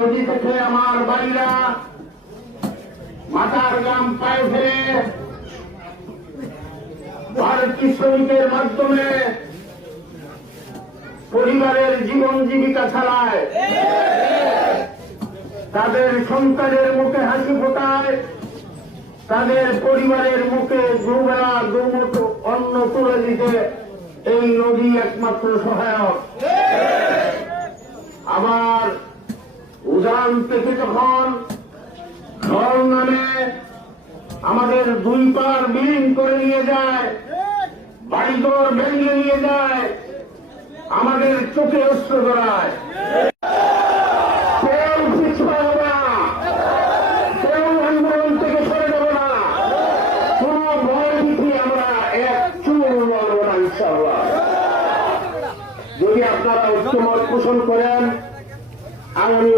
থেকে আমার বাড়িরা মাথার গাম পায়ে ফেলে শ্রমিকের মাধ্যমে পরিবারের জীবন জীবিকা চালায়। তাদের সন্তানের মুখে হাসি ফোটায়। তাদের পরিবারের মুখে দুবেলা দুমুঠো অন্ন তুলে দিতে এই নদী একমাত্র সহায়ক। আবার উদান থেকে যখন ঝড় নামে আমাদের দুই পার বিলীন করে নিয়ে যায় বাড়িঘর ভেঙে নিয়ে যায়, আমাদের চোখে অস্ত্র ধরায় যদি আপনারা ঐক্যমত পোষণ করেন, আগামী